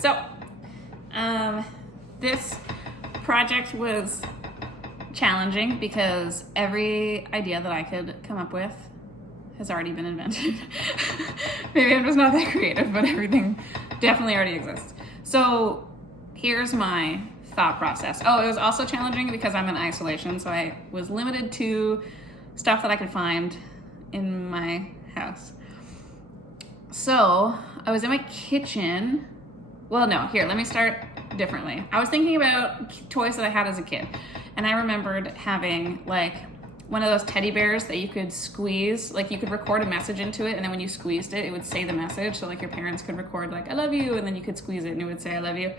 So, this project was challenging because every idea that I could come up with has already been invented. Maybe I'm just not that creative, but everything definitely already exists. So here's my thought process. Oh, it was also challenging because I'm in isolation, so I was limited to stuff that I could find in my house. So I was in my kitchen. Well, no, here, let me start differently. I was thinking about toys that I had as a kid, and I remembered having like one of those teddy bears that you could squeeze, like you could record a message into it, and then when you squeezed it, it would say the message. So like your parents could record like, I love you, and then you could squeeze it and it would say, I love you.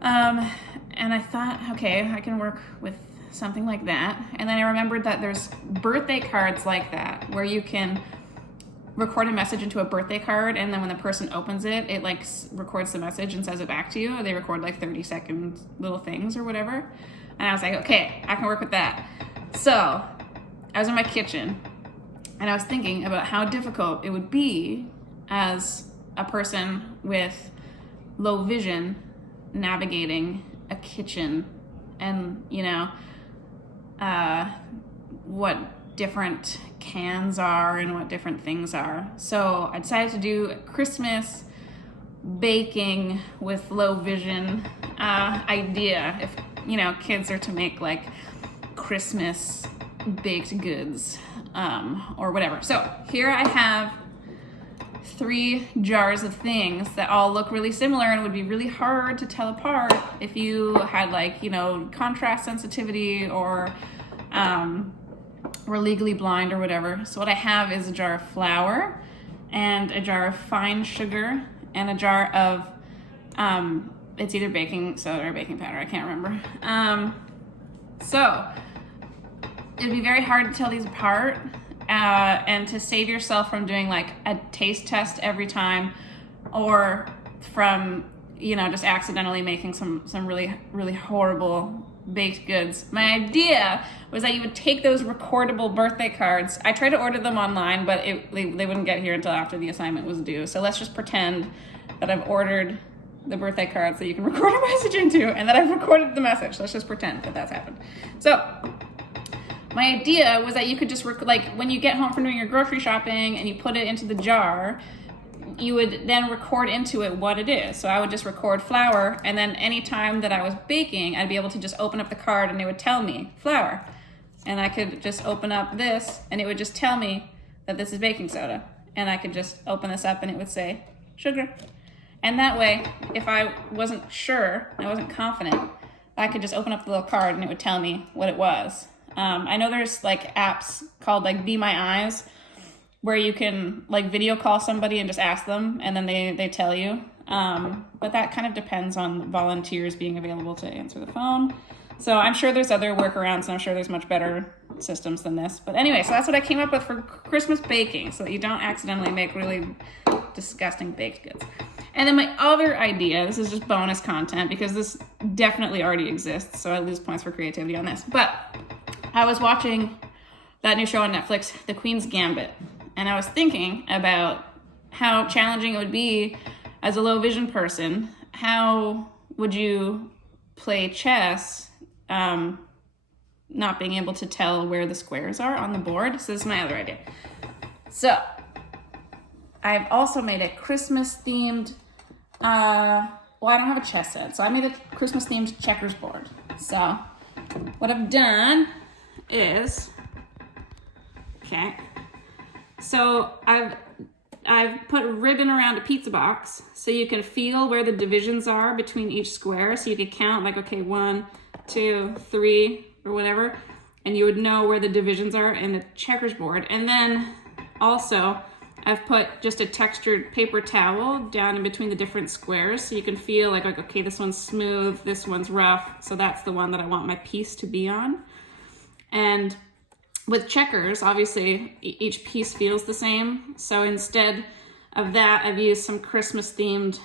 And I thought, okay, I can work with something like that. And then I remembered that there's birthday cards like that, where you can record a message into a birthday card, and then when the person opens it, it like records the message and says it back to you. Or they record like 30-second little things or whatever. And I was like, okay, I can work with that. So I was in my kitchen and I was thinking about how difficult it would be as a person with low vision navigating a kitchen, and what different cans are and what different things are. So I decided to do a Christmas baking with low vision idea. If kids are to make like Christmas baked goods or whatever. So here I have 3 jars of things that all look really similar and would be really hard to tell apart if you had like contrast sensitivity or were legally blind or whatever. So what I have is a jar of flour and a jar of fine sugar and a jar of it's either baking soda or baking powder, I can't remember. So it'd be very hard to tell these apart, and to save yourself from doing like a taste test every time, or from just accidentally making some really, really horrible baked goods. My idea was that you would take those recordable birthday cards. I tried to order them online, but they wouldn't get here until after the assignment was due. So let's just pretend that I've ordered the birthday cards that you can record a message into, and that I've recorded the message. Let's just pretend that that's happened. So my idea was that you could just like when you get home from doing your grocery shopping and you put it into the jar, you would then record into it what it is. So I would just record flour, and then any time that I was baking, I'd be able to just open up the card and it would tell me flour. And I could just open up this and it would just tell me that this is baking soda. And I could just open this up and it would say sugar. And that way, if I wasn't sure, I wasn't confident, I could just open up the little card and it would tell me what it was. I know there's like apps called like Be My Eyes, where you can like video call somebody and just ask them, and then they tell you. But that kind of depends on volunteers being available to answer the phone. So I'm sure there's other workarounds, and I'm sure there's much better systems than this. But anyway, so that's what I came up with for Christmas baking, so that you don't accidentally make really disgusting baked goods. And then my other idea, this is just bonus content because this definitely already exists, so I lose points for creativity on this. But I was watching that new show on Netflix, The Queen's Gambit, and I was thinking about how challenging it would be as a low vision person. How would you play chess not being able to tell where the squares are on the board? So this is my other idea. So I've also made a Christmas themed, I don't have a chess set, so I made a Christmas themed checkers board. So what I've done is, so I've put ribbon around a pizza box so you can feel where the divisions are between each square. So you could count like, okay, 1, 2, 3, or whatever, and you would know where the divisions are in the checkers board. And then also I've put just a textured paper towel down in between the different squares so you can feel like okay, this one's smooth, this one's rough, so that's the one that I want my piece to be on. And with checkers, obviously, each piece feels the same. So instead of that, I've used some Christmas-themed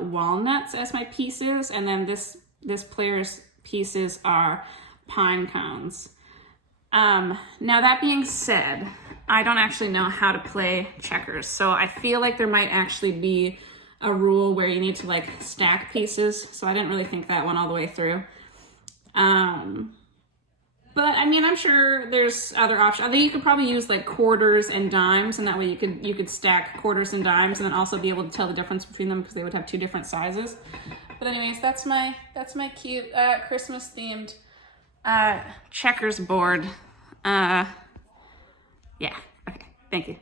walnuts as my pieces, and then this player's pieces are pine cones. Now that being said, I don't actually know how to play checkers, so I feel like there might actually be a rule where you need to like stack pieces, so I didn't really think that one all the way through. But I mean, I'm sure there's other options. I think you could probably use like quarters and dimes, and that way you could stack quarters and dimes, and then also be able to tell the difference between them because they would have two different sizes. But anyways, that's my cute Christmas themed checkers board. Yeah. Okay. Thank you.